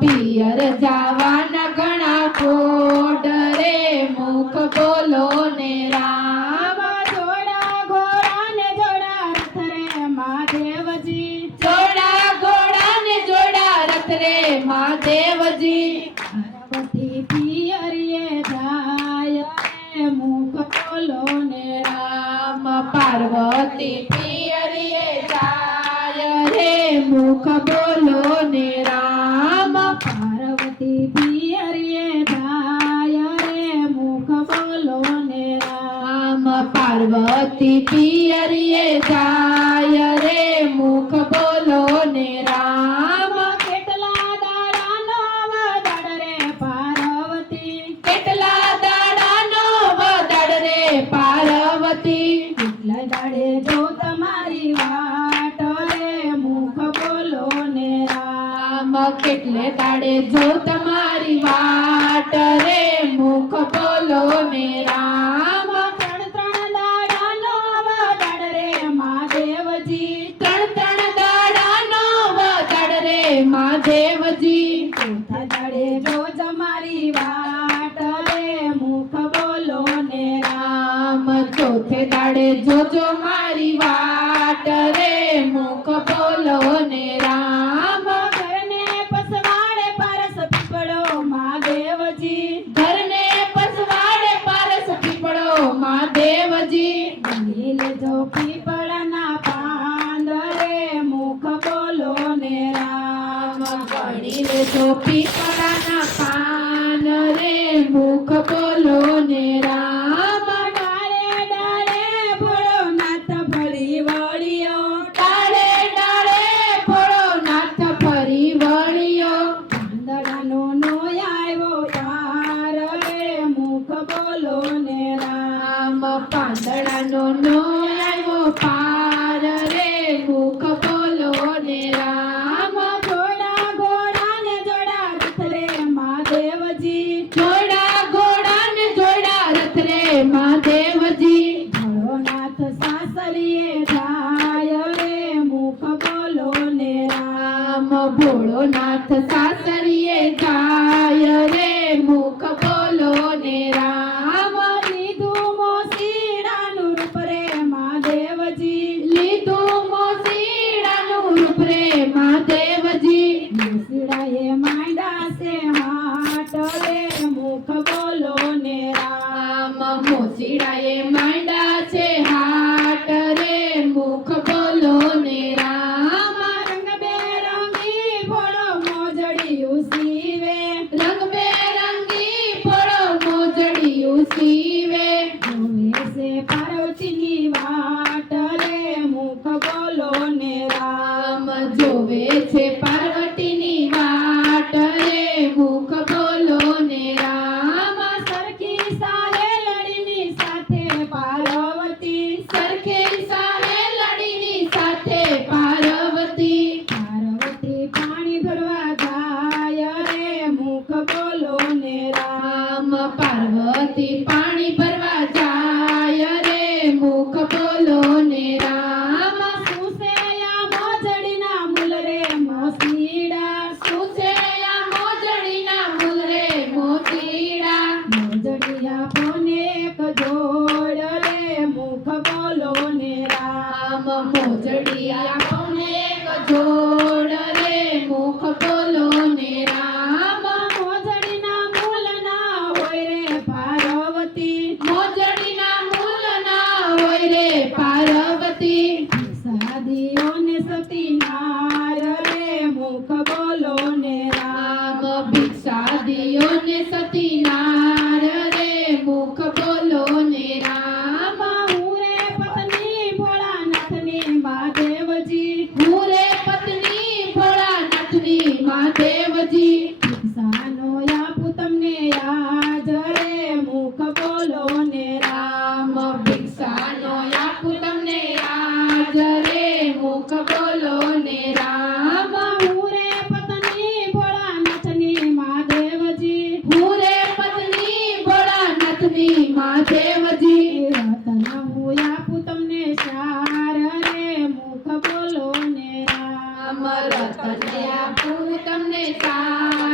પિયર જવાના ઘણા કોડ રે મુખ બોલો ને રામ જોડા ઘોડા ને જોડા રથ રે મહાદેવજી જોડા ઘોડા ને જોડા રથ રે મહાદેવજી પાર્વતી પિયરીએ જાય રે મુખ બોલો ને રામ પાર્વતી પિયરીએ જાય રે મુખ બોલો ને રામ પાર્વતી પિયરીએ જાય રે મુખ બોલો ને રામ પાર્વતી પિયરીએ જાય રે મુખ બોલો ને રામ કેટલા દાડાનો વદાડ રે પાર્વતી કેટલા દાડાનો વદાડ રે પાર્વતી કેટલા દાડે જો તમારી વાટ રે મુખ બોલો ને રામ કેટલે દાડે જો તમારી વાટ રે મુખ બોલો ને રામ ત્રણ ત્રણ દાડાનો વદાડ રે મહાદેવજી ત્રણ દાડાનો વદાડ રે મહાદેવજી ચોથા દાડે જો તમારી વાટ રે મુખ બોલો ને રામ ચોથે દાડે જોજો મારી વાટ રે મુખ બોલો ને રામ ઘરને પસવાડે પારસ પીપળો મહાદેવજી ઘરને પસવાડે પારસ પીપળો મહાદેવજી ગણી લેજો પીપળાના પાંદ રે મુખ બોલો ને રામ ગણી લેજો પીપળાના પાન રે મુખ બોલો ને રામ ડાળે ડાળે ભોળો નાથ ફરી વળ્યો ડાળે ડાળે ભોળો નાથ ફરી વળ્યો પાંદડાનો નો આવ્યો તાર રે મુખ બોલો ને રામ રામ પાંદડાનો નો આવ્યો પાર રે મુખ બોલો ને રામ જોડા ઘોડા ને જોડા રથ રે મહાદેવજી જોડા ઘોડા ને જોડા રથ રે મહાદેવજી ભોળોનાથ સાસરીએ જાય રે મુખ બોલો ને રામ રામ ભોળોનાથ સાસરીએ જાય રે મુખ બોલો ને રામ લીધું મોસીડાનું રૂપ રે મહાદેવજી લીધું મોસીડાનું રૂપ રે મહાદેવજી મોસીડાએ માંડા છે હાટ રે મુખ બોલો ને રામ રામ મોસીડાએ માંડા છે હાટ રે મુખ બોલો ને રામ રંગબેરંગી ભોળો મોજડિયું સીવે રંગબેરંગી ફળો મોજડિયું સીવે જોવે છે પાર્વતીની વાટ રે મુખ બોલો ને રામ રામ જોવે છે પાર્વતીની વાટ રે મુખ બોલો ને રામ સરખી સાહેલડીની સાથે પાર્વતી સરખે સાહે લડીની સાથે પાર્વતી પાર્વતી પાણી ભરવા જાય રે મુખ બોલો ને રામ રામ પાર્વતી પાણી ભરવા જાય રે મુખ બોલો ને રામ સુસેયા મોજડીના મૂલ રે મોસીડા સુસેયા મોજડીના મૂલ રે મોતીડા મોજડિયા પોને એક જોડ રે મુખ બોલો ને રામ રામ મોજડિયા કોને એક જોડ રે મુખ બોલો ને રામ મોજડીના મૂલ ના હોય રે પાર્વતી મોજડીના મૂલ ના હોય રે પાર્વતી સાદીઓને સતી નાર રે મુખ બોલો ને રામ રામ ભિક્ષાદીઓને સતી નાર રે મુખ બોલો ને રામ હું રે પત્ની ભોળાનાથની મહાદેવજી હું રે પત્ની ભોળાનાથની મહાદેવજી ભિક્ષાનો આપું તમને યાદ રે મુખ બોલો ને રામ રામ ભિક્ષાનો આપું તમને યાદ રે મુખ બોલો ને રામ હું રે પત્ની ભોળાનાથની મહાદેવજી હું રે પત્ની ભોળાનાથની મહાદેવજી રતન હું આપું તમને સાર રે મુખ બોલો ને રામ રામ રતન આપું તમને સાર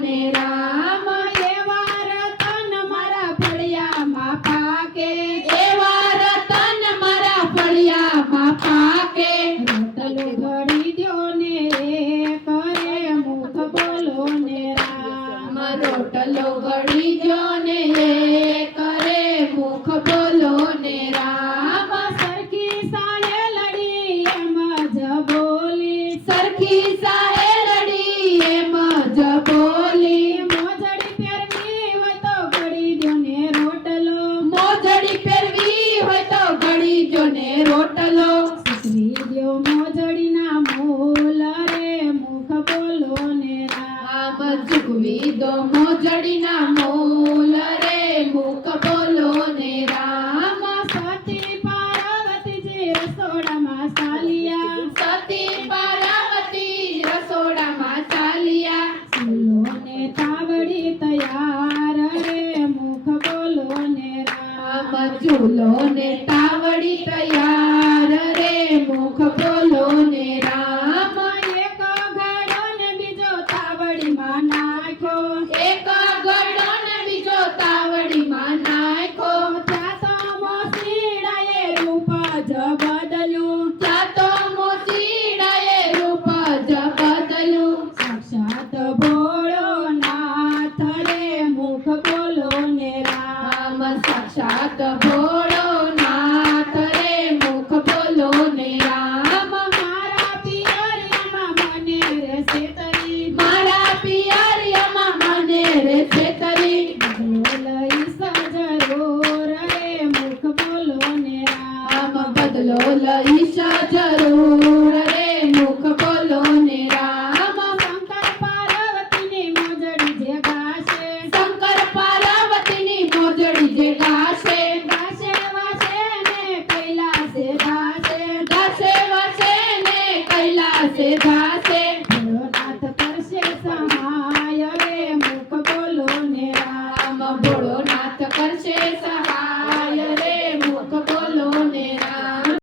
ને રામ એવા રતન મારા ફળિયામાં પાકે એવા રતન મારા ફળિયામાં પાકે રોટલો ઘડી દ્યો ને કરે મુખ બોલો ને રામ રોટલો ઘડી જો ને કરે મુખ બોલો ને રામ સરખી સાહે લડી એમ જ બોલી સરખી સાહે લડી એમ જ બોલી મોજડી પહેરવી હોય તો ઘડી દ્યો ને રોટલો મોજડી પહેરવી હોય તો ઘડી જો ને રોટલો સુખવી દ્યો મોજડીના મોલ રે મુખ બોલો ને રામ આમ ચૂકવી દો મોજડીના મોલ રે મુખ બોલો ને રામ સતી પાર્વતીજી રસોડામાં ચાલ્યા સતી પાર્વતી રસોડામાં ચાલ્યા ચૂલો ને તાવડી તૈયાર રે મુખ બોલો ને રામ આમ ચૂલો ને તાવડી તૈયાર રે મુખ બોલો ને રામ એક ઘડો ને બીજો તાવડીમાં નાખ્યો એક ગળો ને બીજો તાવડીમાં નાખ્યો ત્યાં તો મોસીડાએ રૂપ જ બદલ્યું જાતો મોચીડાએ રૂપ જ બદલ્યું સાક્ષાત ભોળો નાથ રે મુખ બોલો ને રામ રામ સાક્ષાત ભોળો નાથ રે મુખ બોલો ને રામ મારા પિયરિયામાં મને રે છેતરી મારા પિયરિયામાં મને રે છેતરી બદલો લઈ સજરો રે મુખ બોલો ને રામ આમ બદલો લઈશ જરૂર